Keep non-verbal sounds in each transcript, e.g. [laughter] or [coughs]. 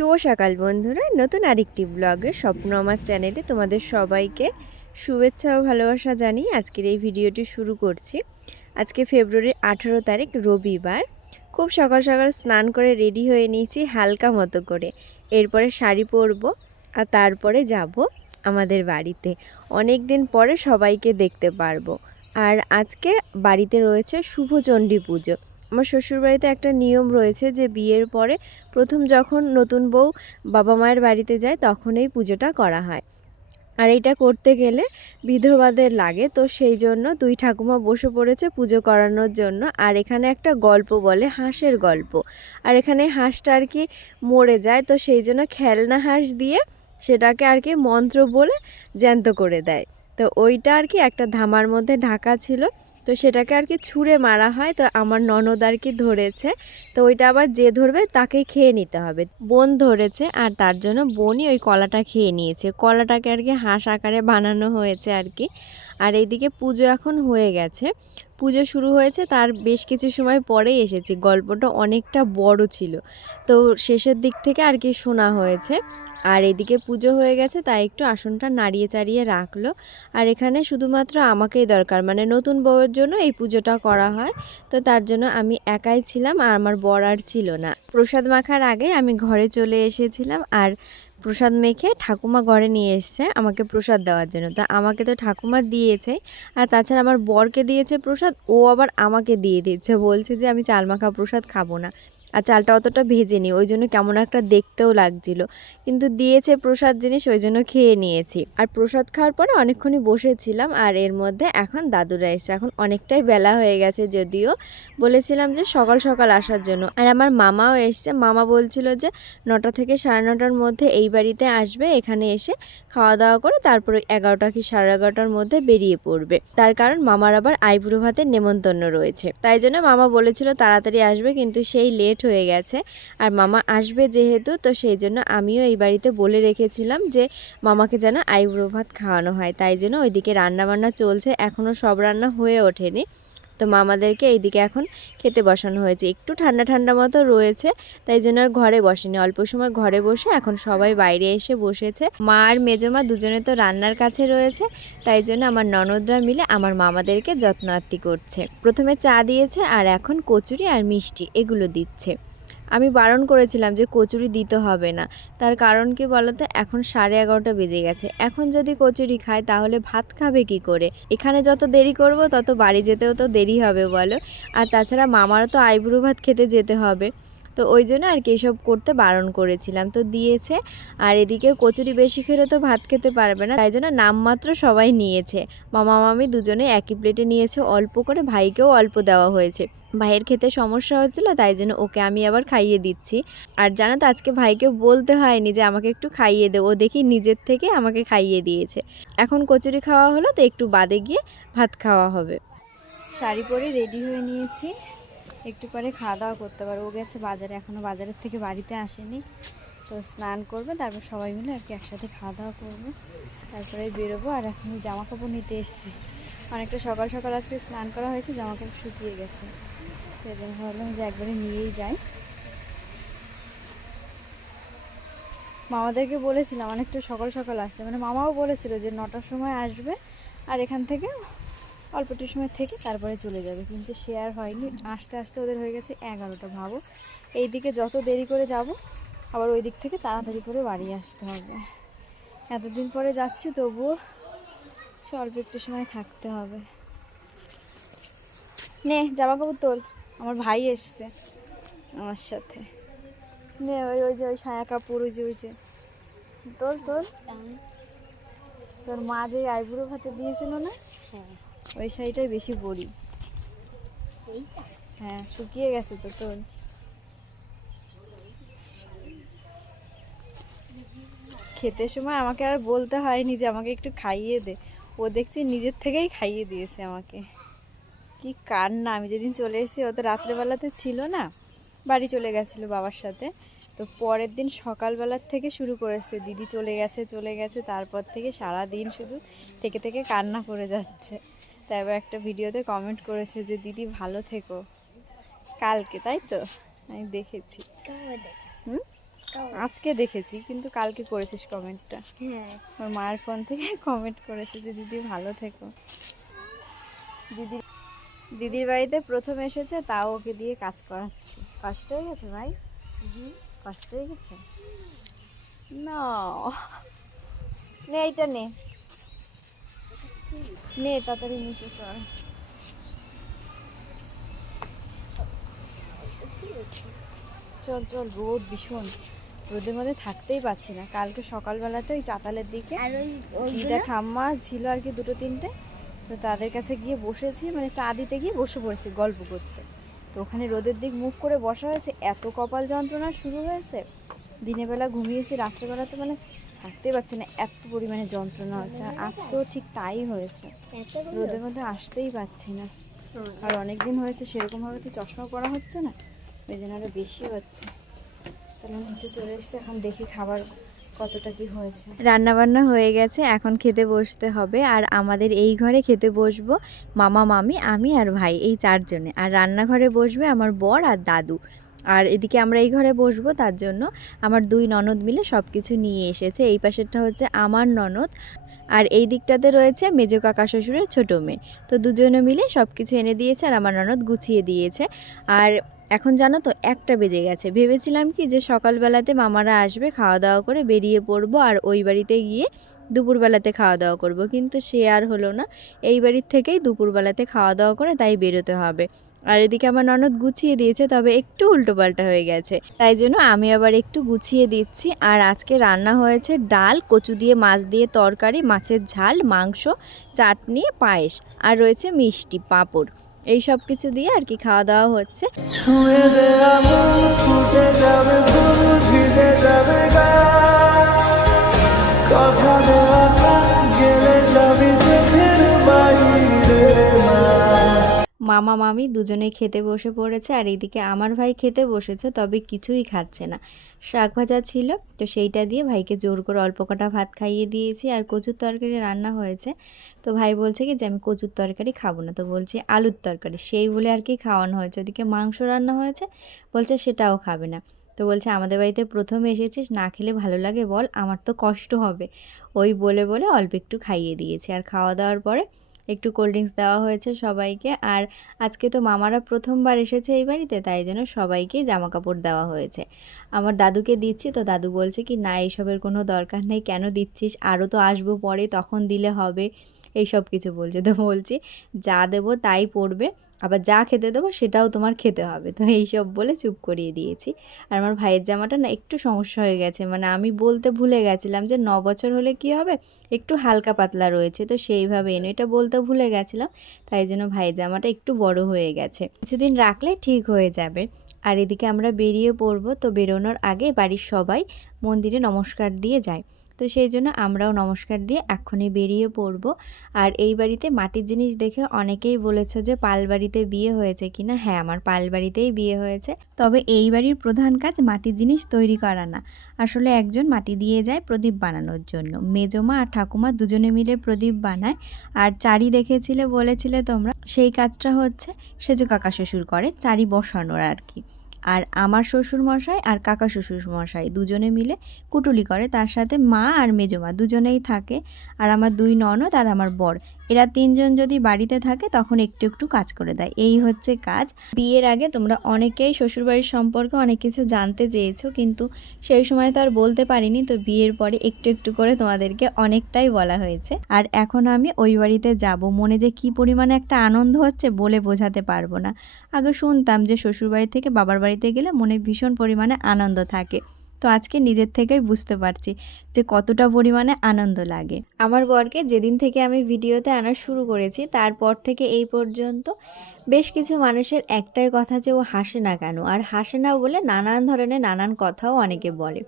শুভ সকাল বন্ধুরা। নতুন আরেকটি ব্লগে স্বপ্ন আমার চ্যানেলে তোমাদের সবাইকে শুভেচ্ছা ও ভালোবাসা জানিয়ে আজকের এই ভিডিওটি শুরু করছি। আজকে ফেব্রুয়ারির আঠেরো তারিখ, রবিবার। খুব সকাল সকাল স্নান করে রেডি হয়ে নিয়েছি হালকা মতো করে। এরপরে শাড়ি পরবো আর তারপরে যাব আমাদের বাড়িতে। অনেক দিন পরে সবাইকে দেখতে পারব। আর আজকে বাড়িতে রয়েছে শুভচণ্ডী পুজো। আমার শ্বশুরবাড়িতে একটা নিয়ম রয়েছে যে বিয়ের পরে প্রথম যখন নতুন বউ বাবা মায়ের বাড়িতে যায় তখন এই পুজোটা করা হয়। আর এইটা করতে গেলে বিধবাদের লাগে, তো সেই জন্য দুই ঠাকুমা বসে পড়েছে পুজো করানোর জন্য। আর এখানে একটা গল্প বলে, হাঁসের গল্প। আর এখানে হাঁসটা আর কি মরে যায়, তো সেই জন্য খেলনা হাঁস দিয়ে সেটাকে আর কি মন্ত্র বলে জ্যান্ত করে দেয়। তো ওইটা আর কি একটা ধামার মধ্যে ঢাকা ছিল। তো সেটাকে আর কি ছুঁড়ে মারা হয়, তো আমার ননদ আর কি ধরেছে। তো ওইটা আবার যে ধরবে তাকে খেয়ে নিতে হবে। বোন ধরেছে আর তার জন্য বোনই ওই কলাটা খেয়ে নিয়েছে। কলাটাকে আর কি হাঁস আকারে বানানো হয়েছে আর কি আর এইদিকে পুজো এখন হয়ে গেছে। পুজো শুরু হয়েছে, তার বেশ কিছু সময় পরেই এসেছি। গল্পটা অনেকটা বড় ছিল। তো শেষের দিক থেকে আর কি শোনা হয়েছে। আর এদিকে পুজো হয়ে গেছে, তাই একটু আসনটা নাড়িয়ে চাড়িয়ে রাখল। আর এখানে শুধুমাত্র আমাকেই দরকার মানে নতুন বউয়ের জন্য এই পুজোটা করা হয়। তো তার জন্য আমি একাই ছিলাম আর আমার বর আর ছিল না। প্রসাদ মাখার আগে আমি ঘরে চলে এসেছিলাম। আর প্রসাদ মেখে ঠাকুমা ঘরে নিয়ে এসছে, আমাকে প্রসাদ দেওয়ার জন্য। তা আমাকে তো ঠাকুমা দিয়েছে, আর তাছাড়া আমার বরকে দিয়েছে প্রসাদ, ও আবার আমাকে দিয়ে দিচ্ছে বলছে যে আমি চাল মাখা প্রসাদ খাব না। আর চালটা অতটা ভেজেনি ওই জন্য কেমন একটা দেখতেও লাগছিল। কিন্তু দিয়েছে প্রসাদ জিনিস, ওই জন্য খেয়ে নিয়েছি। আর প্রসাদ খাওয়ার পরে অনেকক্ষণই বসেছিলাম, আর এর মধ্যে এখন দাদুরা এসে এখন অনেকটাই বেলা হয়ে গেছে যদিও। বলেছিলাম যে সকাল সকাল আসার জন্য। আর আমার মামাও এসছে। মামা বলছিল যে নটা থেকে সাড়ে নটার মধ্যে এই বাড়িতে আসবে, এখানে এসে খাওয়া দাওয়া করে তারপরে এগারোটা কি সাড়ে এগারোটার মধ্যে বেরিয়ে পড়বে। তার কারণ মামার আবার আইবুড়ো ভাতের নেমন্তন্ন রয়েছে। তাই জন্য মামা বলেছিল তাড়াতাড়ি আসবে, কিন্তু সেই লেট হয়ে গেছে। আর মামা আসবে যেহেতু, তো সেই জন্য আমিও এই বাড়িতে বলে রেখেছিলাম যে মামাকে যেন আইবুড়ো ভাত খাওয়ানো হয়। তাই জন্য ওইদিকে রান্নাবান্না চলছে। এখনও সব রান্না হয়ে ওঠেনি। তো মামাদেরকে এইদিকে এখন খেতে বসানো হয়েছে। একটু ঠান্ডা ঠান্ডা মতো রয়েছে, তাই জন্য আর ঘরে বসেনি। অল্প সময় ঘরে বসে এখন সবাই বাইরে এসে বসেছে। মা আর মেজমা দুজনে তো রান্নার কাছে রয়েছে, তাই জন্য আমার ননদরা মিলে আমার মামাদেরকে যত্নআত্তি করছে। প্রথমে চা দিয়েছে আর এখন কচুরি আর মিষ্টি এগুলো দিচ্ছে। আমি বারণ করেছিলাম যে কচুরি দিতে হবে না। তার কারণ কি বলতো? এখন সাড়ে এগারোটা বেজে গেছে। এখন যদি কচুরি খায় তাহলে ভাত খাবে কি করে? এখানে যত দেরি করব, তত বাড়ি যেতেও তো দেরি হবে, বলো। আর তাছাড়া মামারও তো আইব্রু ভাত খেতে যেতে হবে। তো ওই জন্য আর কি এসব করতে বারণ করেছিলাম। তো দিয়েছে, আর এদিকে কচুরি বেশি খেলে তো ভাত খেতে পারবে না, তাই জন্য নামমাত্র সবাই নিয়েছে। মামা, মামি দুজনে একই প্লেটে নিয়েছে, অল্প করে ভাইকেও অল্প দেওয়া হয়েছে। ভাইয়ের খেতে সমস্যা হচ্ছিল, তাই জন্য ওকে আমি আবার খাইয়ে দিচ্ছি। আর জানো তো, আজকে ভাইকে বলতে হয়নি যে আমাকে একটু খাইয়ে দে, ও দেখি নিজের থেকে আমাকে খাইয়ে দিয়েছে। এখন কচুরি খাওয়া হলো, তো একটু বাদে গিয়ে ভাত খাওয়া হবে। শাড়ি পরে রেডি হয়ে নিয়েছি। একটু পরে খাওয়া দাওয়া করতে পারব। ও গেছে বাজারে এখনও বাজারের থেকে বাড়িতে আসেনি। তো স্নান করবে, তারপর সবাই মিলে আর কি একসাথে খাওয়া দাওয়া করব। তারপরে বেরোবো আর এখন জামা কাপড় নিতে এসেছি। অনেকটা সকাল সকাল আজকে স্নান করা হয়েছে জামা কাপড় শুকিয়ে গেছে। সেই জন্য ভাবলাম যে একবারে নিয়েই যাই। মামাদেরকে বলেছিলাম, অনেকটা সকাল সকাল আসতে। মানে মামাও বলেছিল যে নটার সময় আসবে, আর এখান থেকে অল্প একটু সময় থেকে তারপরে চলে যাবে। কিন্তু সে আর হয়নি। আসতে আসতে ওদের হয়ে গেছে এগারোটা ভাবো। এই দিকে যত দেরি করে যাব আবার ওই দিক থেকে তাড়াতাড়ি করে বাড়ি আসতে হবে। এতদিন পরে যাচ্ছি তবুও সে অল্প একটু সময় থাকতে হবে। নে জামা কাপড় তোল আমার ভাই এসছে আমার সাথে। নে ওই ওই যে ওই সায়া কাপড় ওই যে ওই যে। তোল তোল তোর মা যে আইবুড়ো ভাতে দিয়েছিল না? ওই শাড়িটাই বেশি পরি। হ্যাঁ শুকিয়ে গেছে তো তোর। খেতে সময় আমাকে আর বলতে হয়নি যে আমাকে একটু খাইয়ে দে। ও দেখছি নিজের থেকেই খাইয়ে দিয়েছে আমাকে। কি কান্না, আমি যেদিন চলে এসেছি, ও তো রাত্রেবেলাতে ছিল না, বাড়ি চলে গেছিল বাবার সাথে। তো পরের দিন সকালবেলার থেকে শুরু করেছে। দিদি চলে গেছে চলে গেছে, তারপর থেকে সারা দিন শুধু থেকে থেকে কান্না করে যাচ্ছে। তাই এবার একটা ভিডিওতে কমেন্ট করেছে যে দিদি ভালো থেকো। কালকে তাই তো? আমি দেখেছি। হুম? আজকে দেখেছি কিন্তু কালকে করেছিস কমেন্টটা হ্যাঁ। ওর মায়ের ফোন থেকে কমেন্ট করেছে যে দিদি ভালো থেকো। দিদি দিদির বাড়িতে প্রথম এসেছে তাও ওকে দিয়ে কাজ করাচ্ছি। কষ্ট হয়ে গেছে ভাই? কষ্ট হয়ে গেছে? না নে এইটা নে। নে তাড়াতাড়ি নিচে চল। চল চল রোদ ভীষণ। রোদের মধ্যে থাকতেই পারছি না। কালকে সকালবেলাতে ওই চাতালের দিকে দিদা ঠাম্মা ছিল আর কি দুটো তিনটে তো তাদের কাছে গিয়ে বসেছি মানে চা দিতে গিয়ে বসে পড়েছি গল্প করতে। তো ওখানে রোদের দিক মুখ করে বসা হয়েছে এত কপাল যন্ত্রণা শুরু হয়েছে। দিনের বেলা ঘুমিয়েছি রাত্রেবেলা তো মানে থাকতেই পারছে না এত পরিমাণে যন্ত্রণা হচ্ছে আর আজকেও ঠিক তাই হয়েছে? রোদের মধ্যে আসতেই পারছি না। আর অনেক দিন হয়েছে সেরকমভাবে তো চশমা পরা হচ্ছে না ওই জন্য আরও বেশি হচ্ছে। তাহলে নিচে চলে এসেছে এখন দেখি খাবার কতটা কি হয়েছে। রান্না বান্না হয়ে গেছে এখন খেতে বসতে হবে আর আমাদের এই ঘরে খেতে বসবো মামা মামি আমি আর ভাই এই চারজনে। আর রান্নাঘরে বসবে আমার বর আর দাদু। আর এদিকে আমরা এই ঘরে বসবো, তার জন্য আমার দুই ননদ মিলে সব কিছু নিয়ে এসেছে। এই পাশেরটা হচ্ছে আমার ননদ আর এই দিকটাতে রয়েছে মেজো কাকা শ্বশুরের ছোটো মেয়ে। তো দুজনে মিলে সব কিছু এনে দিয়েছে আর আমার ননদ গুছিয়ে দিয়েছে। আর এখন জানো তো, একটা বেজে গেছে। ভেবেছিলাম কি যে সকালবেলাতে মামারা আসবে খাওয়া দাওয়া করে বেরিয়ে পড়ব আর ওই বাড়িতে গিয়ে দুপুরবেলাতে খাওয়া দাওয়া করব। কিন্তু সে আর হলো না। এই বাড়ির থেকেই দুপুরবেলাতে খাওয়া দাওয়া করে তাই বেরোতে হবে। আর এদিকে আমার ননদ গুছিয়ে দিয়েছে, তবে একটু উল্টোপাল্টা হয়ে গেছে। তাই জন্য আমি আবার একটু গুছিয়ে দিচ্ছি। আর আজকে রান্না হয়েছে ডাল, কচু দিয়ে মাছ দিয়ে তরকারি, মাছের ঝাল, মাংস, চাটনি, পায়েস আর রয়েছে মিষ্টি পাঁপড়। এই সব কিছু দিয়ে আর কি খাওয়া দাওয়া হচ্ছে। কথা দেওয়া মামা, মামি দুজনে খেতে বসে পড়েছে আর এইদিকে আমার ভাই খেতে বসেছে, তবে কিছুই খাচ্ছে না। শাক ভাজা ছিল, তো সেইটা দিয়ে ভাইকে জোর করে অল্প কটা ভাত খাইয়ে দিয়েছি আর কচুর তরকারি রান্না হয়েছে। তো ভাই বলছে কি যে, আমি কচুর তরকারি খাব না। তো বলছি, আলুর তরকারি। সেই বলে আর কি খাওয়ানো হয়েছে। ওদিকে মাংস রান্না হয়েছে, বলছে সেটাও খাবে না। তো বলছে, আমাদের বাড়িতে প্রথম এসেছিস, না খেলে ভালো লাগে বল, আমার তো কষ্ট হবে। ওই বলে বলে অল্প একটু খাইয়ে দিয়েছি। আর খাওয়া দাওয়ার পরে একটু কোল্ড ড্রিঙ্কস দেওয়া হয়েছে সবাইকে। আর আজকে তো মামারা প্রথমবার এসেছে এই বাড়িতে, তাই যেন সবাইকেই জামা কাপড় দেওয়া হয়েছে। আমার দাদুকে দিচ্ছি, তো দাদু বলছে কি, না, এইসবের কোনো দরকার নেই, কেন দিচ্ছিস? আরও তো আসব পরে, তখন দিলে হবে। এই সব কিছু বলছে। তো বলছি, যা দেবো তাই পড়বে, আবার যা খেতে দেবো সেটাও তোমার খেতে হবে। তো এইসব বলে চুপ করিয়ে দিয়েছি। আর আমার ভাইয়ের জামাটা না একটু সমস্যা হয়ে গেছে মানে আমি বলতে ভুলে গেছিলাম যে, ন বছর হলে কি হবে? একটু হালকা পাতলা রয়েছে। তো সেইভাবে এনে, এটা বলতে ভুলে গেছিলাম, তাই জন্য ভাইয়ের জামাটা একটু বড় হয়ে গেছে। কিছুদিন রাখলে ঠিক হয়ে যাবে। আর এদিকে আমরা বেরিয়ে পড়ব, তো বেরোনোর আগে বাড়ির সবাই মন্দিরে নমস্কার দিয়ে যায়। তো সেই জন্য আমরাও নমস্কার দিয়ে এক্ষুনি বেরিয়ে পড়ব। আর এই বাড়িতে মাটির জিনিস দেখে অনেকেই বলেছে যে পাল বাড়িতে বিয়ে হয়েছে কিনা। হ্যাঁ আমার পাল বাড়িতেই বিয়ে হয়েছে। তবে এই বাড়ির প্রধান কাজ মাটির জিনিস তৈরি করা না। আসলে একজন মাটি দিয়ে যায় প্রদীপ বানানোর জন্য। মেজমা আর ঠাকুমা দুজনে মিলে প্রদীপ বানায়। আর চারি দেখেছিলে, বলেছিলে তোমরা, সেই কাজটা হচ্ছে সেজো কাকা শ্বশুর করে, চারি বসানোর আর কি। আর আমার শ্বশুর মশাই আর কাকা শ্বশুর মশাই দুজনে মিলে কুটুলি করে। তার সাথে মা আর মেজমা দুজনেই থাকে। আর আমার দুই ননদ আর আমার বর। এরা তিনজন যদি বাড়িতে থাকে, তখন একটু একটু কাজ করে দেয়। এই হচ্ছে কাজ। বিয়ের আগে তোমরা অনেকেই শ্বশুরবাড়ির সম্পর্কে অনেক কিছু জানতে চেয়েছো, কিন্তু সেই সময় তো আর বলতে পারিনি, তো বিয়ের পরে একটু একটু করে তোমাদেরকে অনেকটাই বলা হয়েছে। আর এখন আমি ওই বাড়িতে যাব। মনে যে কি পরিমাণে একটা আনন্দ হচ্ছে বলে বোঝাতে পারব না। আগে শুনতাম যে শ্বশুরবাড়ি থেকে বাবার বাড়িতে গেলে মনে ভীষণ পরিমাণে আনন্দ থাকে। তো আজকে নিজের থেকেই বুঝতে পারছি যে কতটা পরিমাণে আনন্দ লাগে। আমার বরকে যেদিন থেকে আমি ভিডিওতে আনা শুরু করেছি, তারপর থেকে এই পর্যন্ত বেশ কিছু মানুষের একটাই কথা যে ও হাসে না কেন। আর হাসে না বলে নানান ধরনের নানান কথাও অনেকে বলে।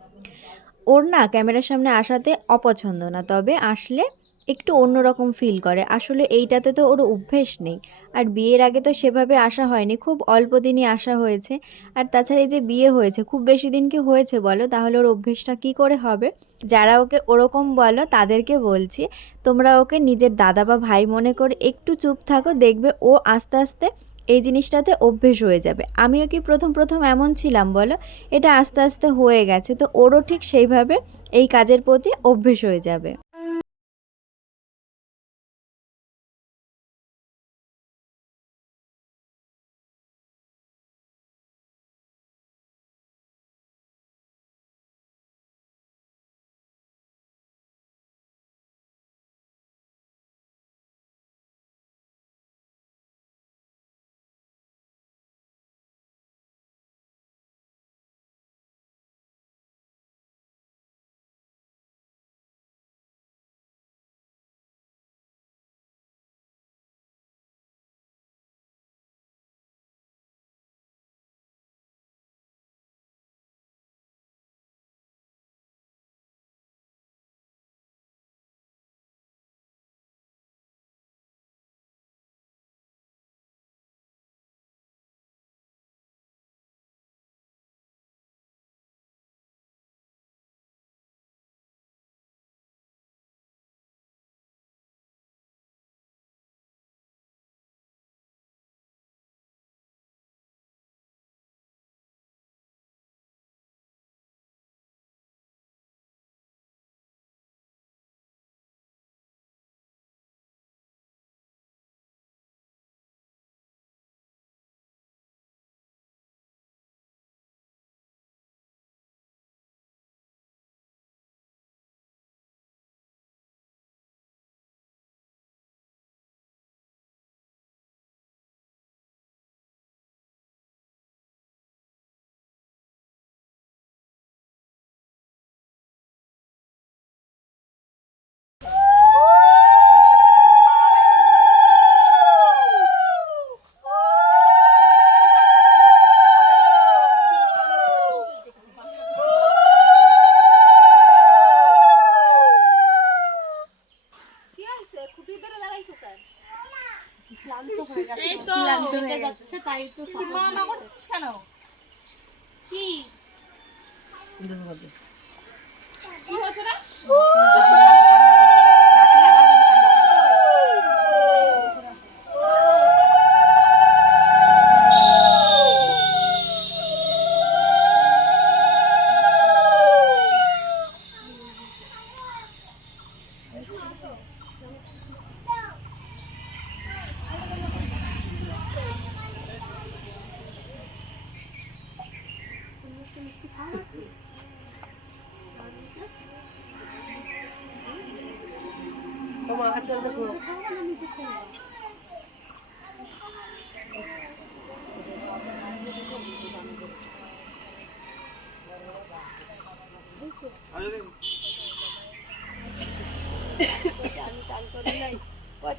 ওর না ক্যামেরার সামনে আসাতে অপছন্দ না, তবে আসলে একটু অন্যরকম ফিল করে। আসলে এইটাতে তো ওর অভ্যেস নেই। আর বিয়ের আগে তো সেভাবে আসা হয়নি। খুব অল্প দিনই আসা হয়েছে। আর তাছাড়া এই যে বিয়ে হয়েছে, খুব বেশি দিন কি হয়েছে বলো? তাহলে ওর অভ্যেসটা কি করে হবে? যারা ওকে ওরকম বলো, তাদেরকে বলছি, তোমরা ওকে নিজের দাদা বা ভাই মনে করে একটু চুপ থাকো, দেখবে ও আস্তে আস্তে এই জিনিসটাতে অভ্যেস হয়ে যাবে। আমিও কি প্রথম প্রথম এমন ছিলাম বলো? এটা আস্তে আস্তে হয়ে গেছে। তো ওরও ঠিক সেইভাবে এই কাজের প্রতি অভ্যেস হয়ে যাবে।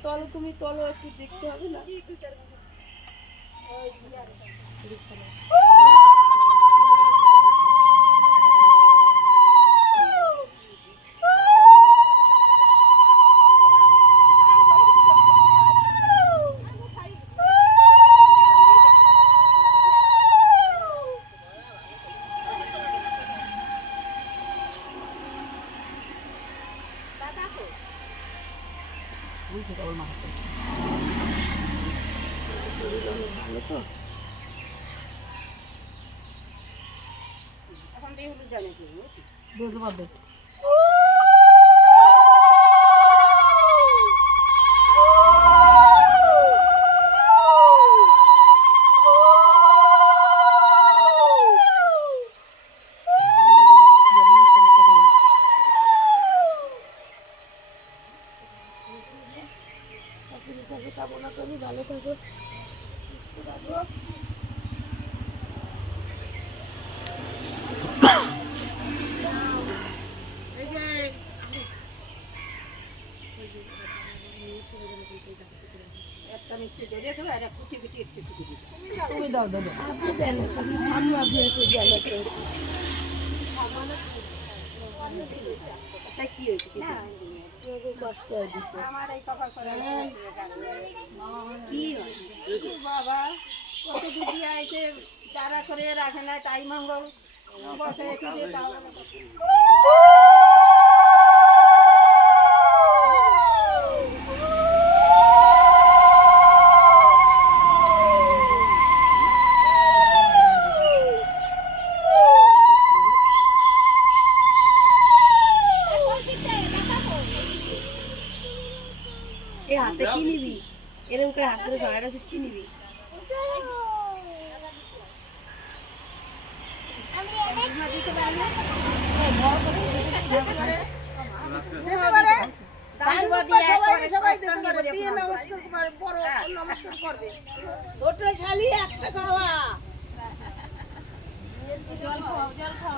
তলো তুমি তলো একটু দেখতে হবে না। ঠাম্মা ভেসে দেন একটা। তোমাকে কষ্ট হয় দিতে বাবা কত দিদি আইছে চারা করে রাখে না তাই মঙ্গল বসে হাতে কি নিবি এরকম করে হাত ধরে সবাই আছিস কি নিবি ছোট খালি একটা খাওয়া এই তো আমি খাই না জল খাও।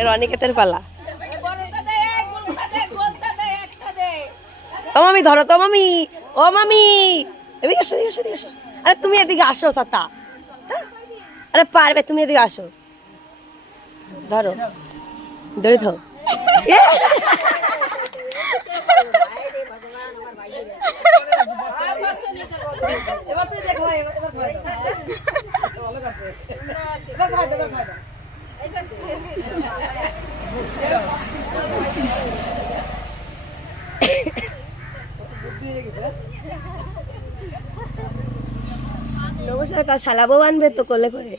এবার ও মামি, ধরো তো মামি। ও মামি। এদিকে আসো এদিকে আসো এদিকে আসো। আরে তুমি এদিকে আসো, সাতা। আরে পারবে, তুমি এদিকে আসো। ধরো। ধরে থাও এবার। নমস্কার আনবে তো কোলে করে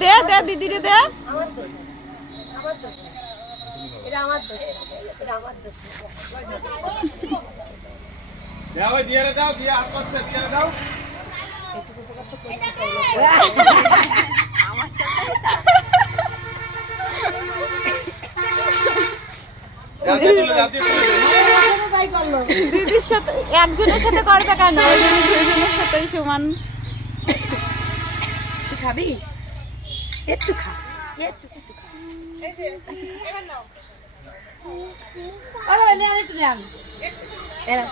দে দে দিদিরে দে। এটা আমার দোষ এটা আমার দোষ দাও। ওই [laughs] তুলে দাও। দিদির সাথে একজনের সাথে করবে কেন? দুজনের সাথেই সমান। তুই খাবি? একটু খা একটু। এরা।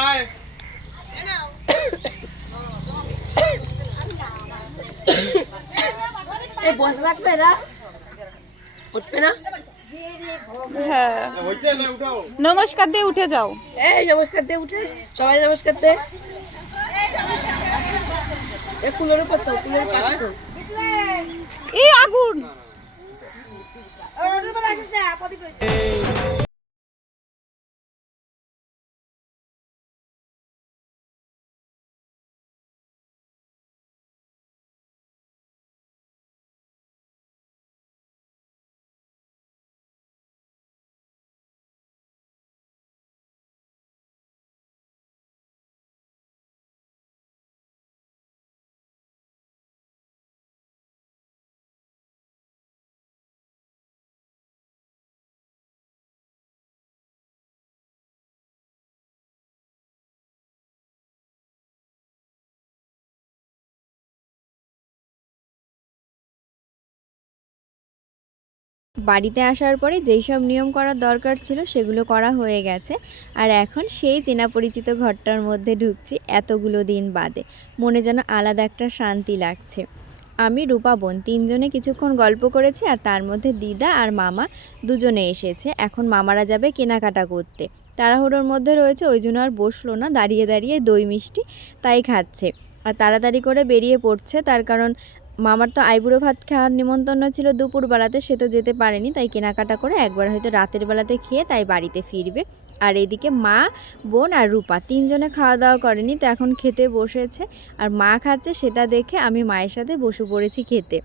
আয় [coughs] এই বসে থাকবে এরা উঠবে না? হ্যাঁ। নমস্কার দিয়ে উঠে যাও। এই নমস্কার দিয়ে উঠে। সবাই নমস্কার দে এ ফুলের উপর তো ফুলের পাশে তো। এই আগুন। উপর না, বাড়িতে আসার পরে যেই সব নিয়ম করার দরকার ছিল সেগুলো করা হয়ে গেছে। আর এখন সেই চেনা পরিচিত ঘরটার মধ্যে ঢুকছি এতগুলো দিন বাদে। মনে যেন আলাদা একটা শান্তি লাগছে। আমি, রূপা বোন তিনজনে কিছুক্ষণ গল্প করেছি আর তার মধ্যে দিদা আর মামা দুজনে এসেছে। এখন মামারা যাবে কেনাকাটা করতে। তাড়াহুড়োর মধ্যে রয়েছে ওই জন্য আর বসল না, দাঁড়িয়ে দাঁড়িয়ে দই মিষ্টি তাই খাচ্ছে। আর তাড়াতাড়ি করে বেরিয়ে পড়ছে তার কারণ মামার তো আইবুড়ো ভাত খাওয়ার নিমন্ত্রণ ছিল দুপুরবেলাতে, সে তো যেতে পারেনি, তাই কেনাকাটা করে একবার হয়তো রাতের বেলাতে খেয়ে তাই বাড়িতে ফিরবে। আর এদিকে মা, বোন আর রূপা তিনজনে খাওয়া দাওয়া করেনি, তো এখন খেতে বসেছে। আর মা খাচ্ছে সেটা দেখে আমি মায়ের সাথে বসে পড়েছি খেতে।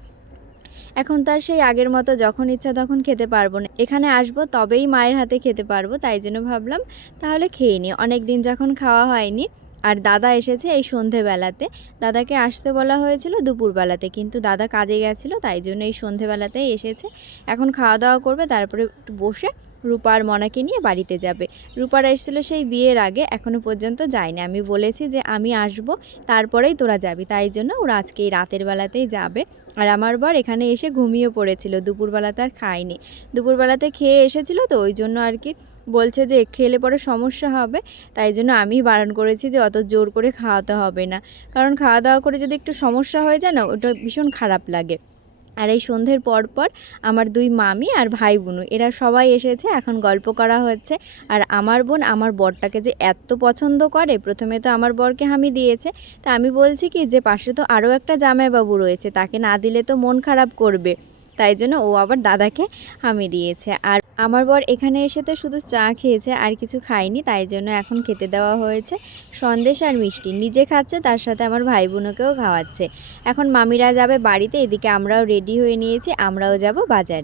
এখন তার সেই আগের মতো যখন ইচ্ছা তখন খেতে পারব না। এখানে আসব তবেই মায়ের হাতে খেতে পারব, তাই জন্য ভাবলাম তাহলে খেয়ে নিই অনেক দিন যখন খাওয়া হয়নি আর দাদা এসেছে এই সন্ধেবেলাতে। দাদাকে আসতে বলা হয়েছিল দুপুরবেলাতে, কিন্তু দাদা কাজে গেছিল, তাই জন্য এই সন্ধেবেলাতেই এসেছে। এখন খাওয়া দাওয়া করবে, তারপরে একটু বসে রূপার মনাকে নিয়ে বাড়িতে যাবে। রূপার এসেছিল সেই বিয়ের আগে এখনও পর্যন্ত যায়নি। আমি বলেছি যে আমি আসব, তারপরেই তোরা যাবি, তাই জন্য ওরা আজকে এই রাতের বেলাতেই যাবে। আর আমার বর এখানে এসে ঘুমিয়ে পড়েছিল, দুপুরবেলাতে আর খায়নি। দুপুরবেলাতে খেয়ে এসেছিল তো, ওই জন্য আর কি বলছে যে খেলে পরে সমস্যা হবে, তাই জন্য আমি বারণ করেছি যে অত জোর করে খাওয়াতে হবে না। কারণ খাওয়া দাওয়া করে যদি একটু সমস্যা হয়ে যায় না, ওটা ভীষণ খারাপ লাগে। আর এই সন্ধ্যের পর পর আমার দুই মামি আর ভাই বোনু এরা সবাই এসেছে, এখন গল্প করা হচ্ছে। আর আমার বোন আমার বরটাকে যে এত পছন্দ করে, প্রথমে তো আমার বরকে হামি দিয়েছে, তা আমি বলছি কি যে পাশে তো আরও একটা জামাইবাবু রয়েছে, তাকে না দিলে তো মন খারাপ করবে। তাই জন্য ও আবার দাদাকে হামি দিয়েছে। আর আমার বর এখানে এসে তো শুধু চা খেয়েছে, আর কিছু খায়নি, তাই জন্য এখন খেতে দেওয়া হয়েছে সন্দেশ আর মিষ্টি। নিজে খাচ্ছে, তার সাথে আমার ভাই বোনকেও খাওয়াচ্ছে। এখন মামিরা যাবে বাড়িতে, এদিকে আমরাও রেডি হয়ে নিয়েছি, আমরাও যাব বাজারে।